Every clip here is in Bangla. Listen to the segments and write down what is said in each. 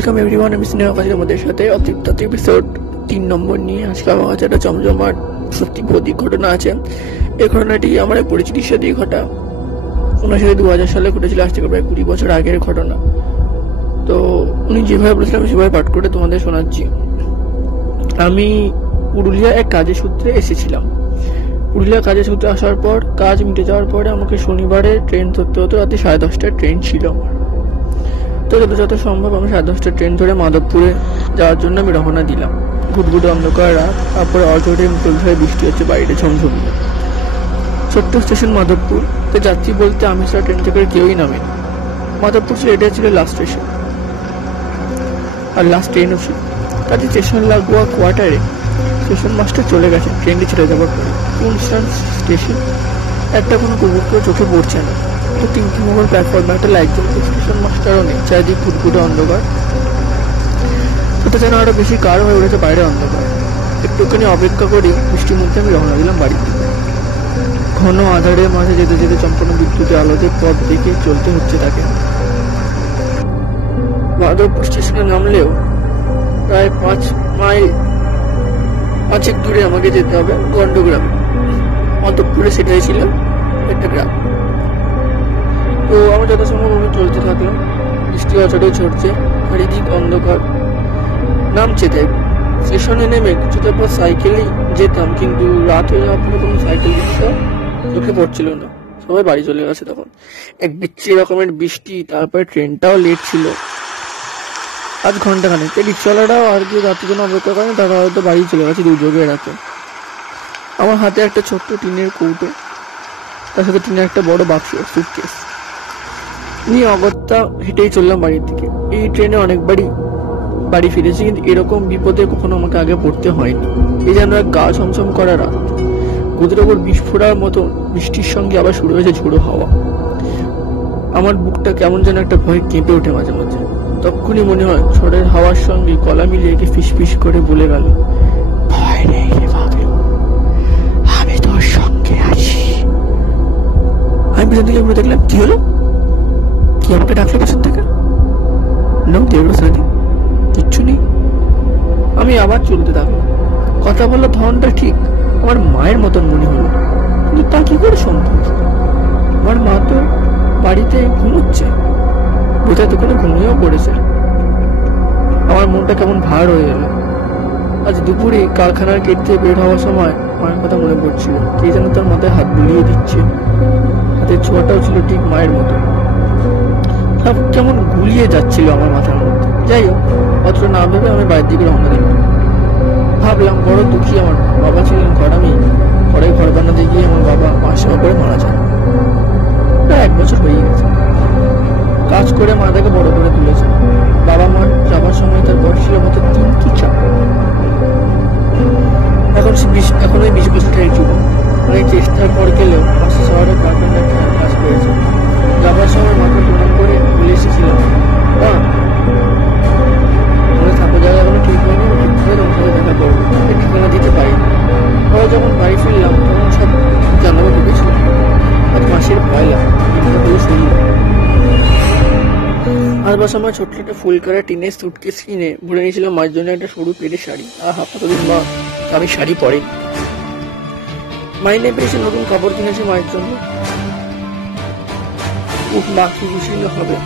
ওয়েলকাম এভরিওয়ান, আমি স্নেহা কাজের মধ্যে সাথে অতিরিক্ত এপিসোড 3 নম্বর নিয়ে আজকে আমার কাছে একটা জমজমাট সত্যি ভৌতিক ঘটনা আছে। এই ঘটনাটি আমার এক পরিচিতির সাথেই ঘটা। ওনার সাথে 2000 সালে ঘটেছিল, আজ থেকে প্রায় 20 বছর আগের ঘটনা। তো উনি যেভাবে বলেছিলাম সেভাবে পাঠ করে তোমাদের শোনাচ্ছি। আমি পুরুলিয়া এক কাজের সূত্রে এসেছিলাম। পুরুলিয়া কাজের সূত্রে আসার পর কাজ মিটে যাওয়ার পরে আমাকে শনিবারে ট্রেন ধরতে হতো। রাতে 10:30টার ট্রেন ছিল আমার। তো যত সম্ভব আমি 10:30টার ট্রেন ধরে মাধবপুরে যাওয়ার জন্য আমি রওনা দিলাম। ঘুটঘুটে অন্ধকার রাত, তারপরে অজরে মুষলধারে বৃষ্টি হচ্ছে, বাইরে ঝমঝমিয়ে। ছোট্ট স্টেশন মাধবপুর। তো যাত্রী বলতে আমি ছাড়া ট্রেন থেকে কেউই নামেনি। মাধবপুর ছিল, এটা ছিল লাস্ট স্টেশন আর লাস্ট ট্রেনও ছিল। কাজে স্টেশন লাগোয়া কোয়ার্টারে স্টেশন মাস্টার চলে গেছে ট্রেনটি ছেড়ে যাওয়ার পরে। কোন স্টেশন একটা কোনো কুকুরকে চোখে পড়ছে না। তো 3 নম্বর প্ল্যাটফর্মে একটা লাইট জ্বলছে, স্টেশন মাস্টারও নেই, চারিদিক ঘুটঘুটে অন্ধকার। ওটা যেন আরো বেশি কার হয়ে উঠেছে বাইরে অন্ধকার। একটুখানি অপেক্ষা করি বৃষ্টির মধ্যে আমি রওনা দিলাম বাড়িতে। ঘন আধারের মাঝে যেতে যেতে চম্পন্ন বিদ্যুতের আলোতে পথ দেখে চলতে হচ্ছে তাকে। মাধবপুর স্টেশনে নামলেও প্রায় 5 মাইল 5 দূরে আমাকে যেতে হবে গন্ডগ্রামে। মাধবপুরে সেটাই ছিল একটা গ্রাম। তো আমার যথাসম্ভব আমি চলতে থাকলাম। বৃষ্টি অচড়ে ঝরছে, চারিদিক অন্ধকার। নামছে দেখ, স্টেশনে নেমে কিছুটা পর সাইকেলেই যেতাম, কিন্তু রাত হয়ে যাওয়ার পরে কোনো সাইকেল রিক্সা চোখে পড়ছিল না। সবাই বাড়ি চলে গেছে তখন। এক বিচ্ছিরি রকমের বৃষ্টি, তারপরে ট্রেনটাও লেট ছিল 5 ঘন্টা খানেক। রিক্সাওয়ালারাও আর কি রাতের জন্য অপেক্ষা করেন, তারা হয়তো বাড়ি চলে গেছে দুর্যোগের রাতে। আমার হাতে একটা ছোট্ট টিনের কৌটো, তার সাথে টিনের একটা বড় বাক্স, সুটকেস নিয়ে অগত্যা হেঁটেই চললাম বাড়ির দিকে। এই ট্রেনে অনেকবারই বাড়ি ফিরেছি, কিন্তু এরকম বিপদে কখনো আমাকে আগে পড়তে হয়নি। এই যেন এক গা ছমছম করা রাত। গোদের ওপর বিস্ফোরার মতো বৃষ্টির সঙ্গে আবার শুরু হয়েছে ঝোড়ো হাওয়া। আমার বুকটা কেমন যেন একটা ভয় কেঁপে ওঠে মাঝে মাঝে। তখনই মনে হয় ঝড়ের হাওয়ার সঙ্গে গলা মিলিয়ে একে ফিসফিস করে বলে গেল, ভয় নেই রে পাগল, আমি তোর সঙ্গে আছি। আমি পেছন থেকে ঘুরে দেখলাম, কি হলো? কি আমাকে ডাকলো পেছন থেকে? কিচ্ছু নেই। আমি আবার চলতে থাকলাম। কথা বলার ধরনটা ঠিক আমার মায়ের মতন মনে হলো, কিন্তু তা কি করে সম্ভব? আমার মা তো বাড়িতে ঘুমোচ্ছে, বোধহয় দোকানে ঘুমিয়েও পড়েছে। আমার মনটা কেমন ভার হয়ে গেল। আজ দুপুরে কারখানার গেট থেকে বের হওয়ার সময় মায়ের কথা মনে পড়ছিল। কে যেন তার মাথায় হাত বুলিয়ে দিচ্ছে। হাতের ছোঁয়াটাও ছিল ঠিক মায়ের মতো। সব কেমন গুলিয়ে যাচ্ছিল আমার মাথার মধ্যে। যাই হোক, অত না ভেবে আমি বাইরের দিকে রওনা দিলাম। ভাবলাম বড় দুঃখী আমার বাবা ছিলেন ঘরামি। ঘর বানাতে গিয়ে আমার বাবা মাস করে মারা যায়। প্রায় 1 বছর হয়ে গেছে। কাজ করে মাটাকে বড় করে তুলেছে। বাবা মা যাবার সময় তার বয়স ছিল মতো 3 কি 4। এখন ওই 20 বছরের যুবক। অনেক চেষ্টার পর গেলেও পাশে শহরে কারখানায় কাজ করেছে। যাবার সময় মাকে প্রণাম করে বলে এসেছিলাম, আমরা থাকার জায়গা এখনো ঠিক হয়নি, ঠিক করে তোমার সাথে দেখা করবো, ঠিকানা দিতে পারি। পরে যখন বাড়ি ফিরলাম তখন সব জানাবো ঢুকেছিলাম। আজ মাসের পয়লা, শুনলাম। আসবার সময় ছোট্ট একটা ফুল করা টিনের সুটকেস কিনে ভরে নিয়েছিলাম মায়ের জন্য একটা সরু পেটের শাড়ি। কতদিন মা আমি শাড়ি পরেই। মাইনে পেয়েছে, নতুন কাপড় কিনেছে মায়ের জন্য। মা কি খুশি হবে।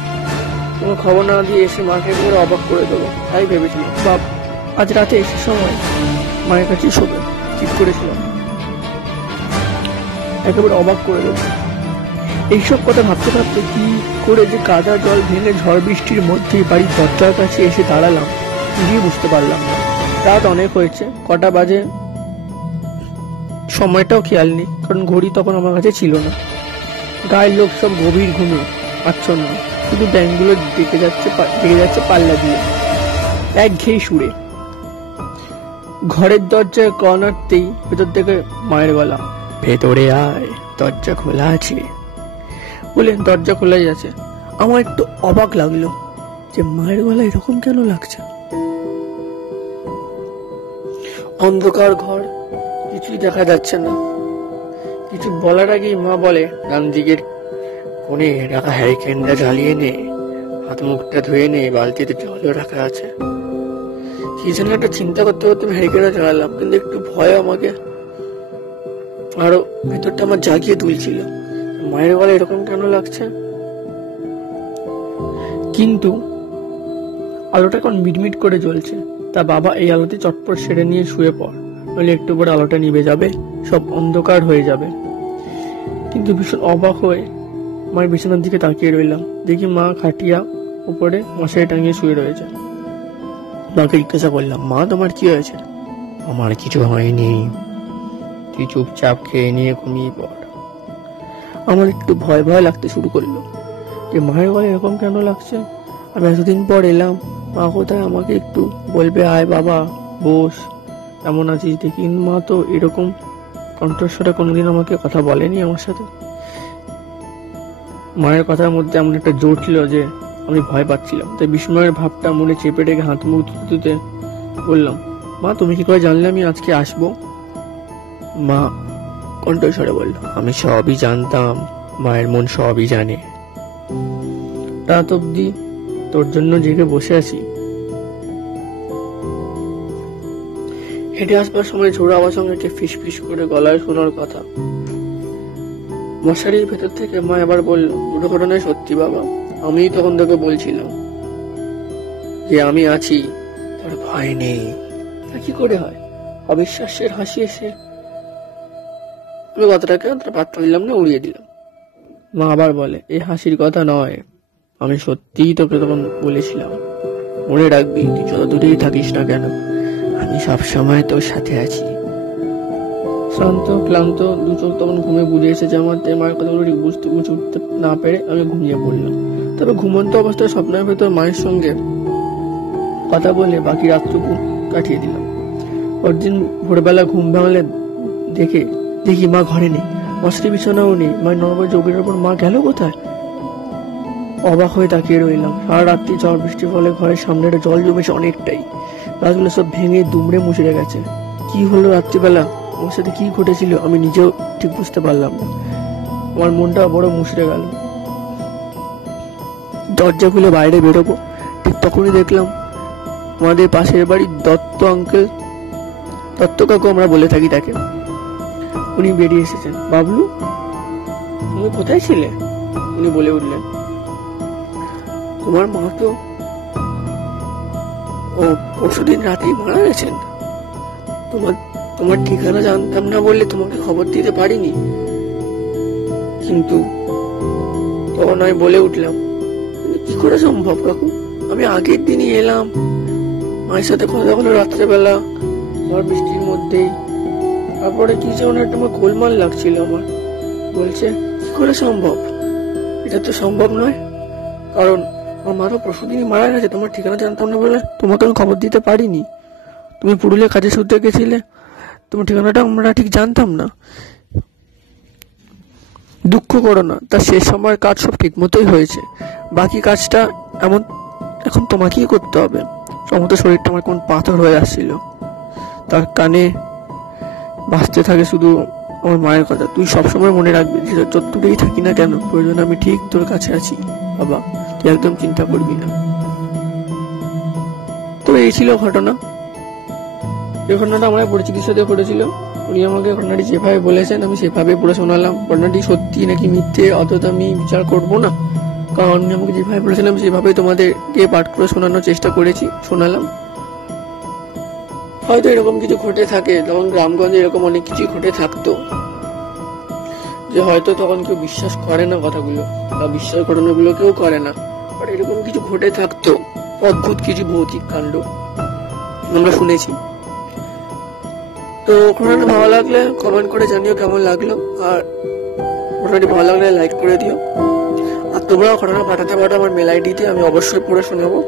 কোনো খবর না দিয়ে এসে মাকে একেবারে অবাক করে দেবো, তাই ভেবেছিলাম। বাপ আজ রাতে এসে সময় মায়ের কাছে শোবে ঠিক করেছিলাম, একেবারে অবাক করে দেবো। এইসব কথা ভাবতে ভাবতে কি করে যে কাদা জল ভেঙে ঝড় বৃষ্টির মধ্যে বাড়ির দরজার কাছে এসে দাঁড়ালাম নিজেই বুঝতে পারলাম না। রাত অনেক হয়েছে, কটা বাজে সময়টাও খেয়াল নেই, কারণ ঘড়ি তখন আমার কাছে ছিল না। গায়ের লোক সব গভীর ঘুমে আচ্ছন্ন, শুধু ব্যাঙগুলো ডেকে যাচ্ছে পাল্লা দিয়ে একঘেয়ে সুরে। ঘরের দরজায় কর্নারতেই ভেতর থেকে মায়ের গলা, ভেতরে আয়, দরজা খোলা আছে বলে দরজা খোলাই আছে। আমার একটু অবাক লাগলো যে মায়ের গলা এরকম কেন লাগছে। অন্ধকার ঘর, কিছুই দেখা যাচ্ছে না। কিছু বলার আগেই মা বলে, ডান দিকের কোণে রাখা হ্যারিকেনটা জ্বালিয়ে নে, হাত মুখটা ধুয়ে নিয়ে বালতিতে জলও রাখা আছে। কি যেন একটা চিন্তা করতে করতে আমি হেঁকে দাঁড়ালাম, কিন্তু একটু ভয় আমাকে আরো ভেতরটা আমার জাগিয়ে তুলছিল। মায়ের গলা এরকম কেন লাগছে? কিন্তু আলোটা এখন মিটমিট করে জ্বলছে। তা বাবা, এই আলোতে চটপট সেরে নিয়ে শুয়ে পড়, নইলে একটু পরে আলোটা নিভে যাবে, সব অন্ধকার হয়ে যাবে। কিন্তু ভীষণ অবাক হয়ে মায়ের বিছানার দিকে তাকিয়ে রইলাম। দেখি মা খাটিয়া উপরে মশারি টাঙিয়ে শুয়ে রয়েছে। মাকে জিজ্ঞাসা করলাম, মা তোমার কি হয়েছে? আমার কিছু হয়নি, তুই চুপচাপ খেয়ে নিয়ে ঘুমিয়ে পড়। আমার একটু ভয় ভয় লাগতে শুরু করলো যে মায়ের গলা এরকম কেন লাগছে। আমি এতদিন পর এলাম, মা কোথায়, আমাকে একটু বলবে আয় বাবা বস, কেমন আছিস দেখি। মা তো এরকম কণ্ঠস্বরে কোনোদিন আমাকে কথা বলেনি আমার সাথে। মায়ের কথার মধ্যে এমন একটা জোর ছিল যে আমি ভয় পাচ্ছিলাম। তাই বিস্ময়ের ভাবটা মনে চেপে রেখে হাত মুখ ধুতে ধুতে বললাম, মা তুমি কি করে জানলে আমি আজকে আসবো? মা কণ্ঠস্বরে বলল, আমি সবই জানতাম, মায়ের মন সবই জানে। রাত অব্দি তোর জন্য জেগে বসে আছি। হেঁটে আসবার সময় ঝোড়ো আওয়াজ সঙ্গে ফিস ফিস করে গলায় শোনার কথা। মশারির ভেতর থেকে মা এবার বলল, পুরো ঘটনায় সত্যি বাবা, আমি তখন তোকে বলছিলাম যে আমি আছি, তোর ভয় নেই। তা কি করে হয়? অবিশ্বাসের হাসি এসে আমি কথাটাকে পাত্তা দিলাম না, উড়িয়ে দিলাম। মা আবার বলে, এই হাসির কথা নয়, আমি সত্যিই তোকে তখন বলেছিলাম। মনে রাখবি, তুই যত দূরেই থাকিস না কেন, আমি সবসময় তোর সাথে আছি। শ্রান্ত ক্লান্ত দু চোখ তখন ঘুমে বুঝে এসেছে আমার। মায়ের কথাগুলো ঠিক বুঝতে উঠতে না পেরে আমি ঘুমিয়ে পড়লাম। তবে ঘুমন্ত অবস্থায় স্বপ্নের ভেতর মায়ের সঙ্গে কথা বলে বাকি রাতটুকু কাটিয়ে দিলাম। পরদিন ভোরবেলা ঘুম ভাঙলে দেখি মা ঘরে নেই, মশারি বিছানাও নেই। মায়ের নরবর যোগের ওপর মা গেল কোথায়? অবাক হয়ে তাকিয়ে রইলাম। সারা রাত্রি ঝড় বৃষ্টির ফলে ঘরের সামনে জল জমেছে অনেকটাই, গাছগুলো সব ভেঙে দুমড়ে মুচড়ে গেছে। কি হলো রাত্রিবেলা, ওর সাথে কি ঘটেছিল আমি নিজেও ঠিক বুঝতে পারলাম না। আমার মনটা বড় মুচড়ে গেল। দরজা খুলে বাইরে বেরোবো, ঠিক তখনই দেখলাম আমাদের পাশের বাড়ির দত্ত আঙ্কেল, দত্ত কাকু আমরা বলে থাকি তাকে, উনি বেরিয়ে এসেছেন। বাবলু, তুমি কোথায় ছিলে? উনি বলে উঠলেন, তোমার মা তো পরশুদিন রাতেই মারা গেছেন। তোমার ঠিকানা জানতাম না বললে তোমাকে খবর দিতে পারিনি। কিন্তু তখন আমি বলে উঠলাম, কি করে সম্ভব কাকু? আমি আগের দিনই এলাম, মায়ের সাথে কথা হলো রাত্রেবেলা ঝড় বৃষ্টির মধ্যেই। তারপরে কি যেমন একটা আমার গোলমাল লাগছিল। আমার বলছে, কি করে সম্ভব? এটা তো সম্ভব নয়, কারণ আমার মা তো পরশুদিনই মারা গেছে। তোমার ঠিকানা জানতাম না বলে তোমাকে আমি খবর দিতে পারিনি। তুমি পুরুলিয়া কাজে সূত্রে গেছিলে, তোমার ঠিকানাটা আমরা ঠিক জানতাম না। দুঃখ করো না, তার শেষ সময়ের কাজ সব ঠিক মতোই হয়েছে। বাকি কাজটা এখন তোমাকেই করতে হবে। সমস্ত শরীরটা আমার কোন পাথর হয়ে আসছিল। তার কানে বাঁচতে থাকে শুধু আমার মায়ের কথা। তুই সবসময় মনে রাখবি, যে যত দূরেই থাকি না কেন, প্রয়োজন আমি ঠিক তোর কাছে আছি বাবা, তুই একদম চিন্তা করবি না। তো এই ছিল ঘটনা। এই ঘটনাটা আমার পরিচিতির সাথে ঘটেছিল। উনি আমাকে ঘটনাটি যেভাবে বলেছেন আমি সেভাবে পড়ে শোনালাম। ঘটনাটি সত্যি নাকি মিথ্যে অত আমি বিচার করবো না, কারণ উনি আমাকে যেভাবে বলেছিলাম সেভাবে তোমাদেরকে পাঠ করে শোনানোর চেষ্টা করেছি, শোনালাম। হয়তো এরকম কিছু ঘটে থাকে, তখন গ্রামগঞ্জে এরকম অনেক কিছু ঘটে থাকতো যে হয়তো তখন কেউ বিশ্বাস করে না কথাগুলো, বা বিশ্বাস ঘটনাগুলো কেউ করে না, বাট এরকম কিছু ঘটে থাকতো, অদ্ভুত কিছু ভৌতিক কাণ্ড আমরা শুনেছি। তো ঘটনাটা ভালো লাগলে কমেন্ট করে জানিও কেমন লাগলো, আর ঘটনাটি ভালো লাগলে লাইক করে দিও। আর তোমরাও ঘটনা পাঠাতে পারো আমার মেল আইডিতে, আমি অবশ্যই পড়ে শোনাবো।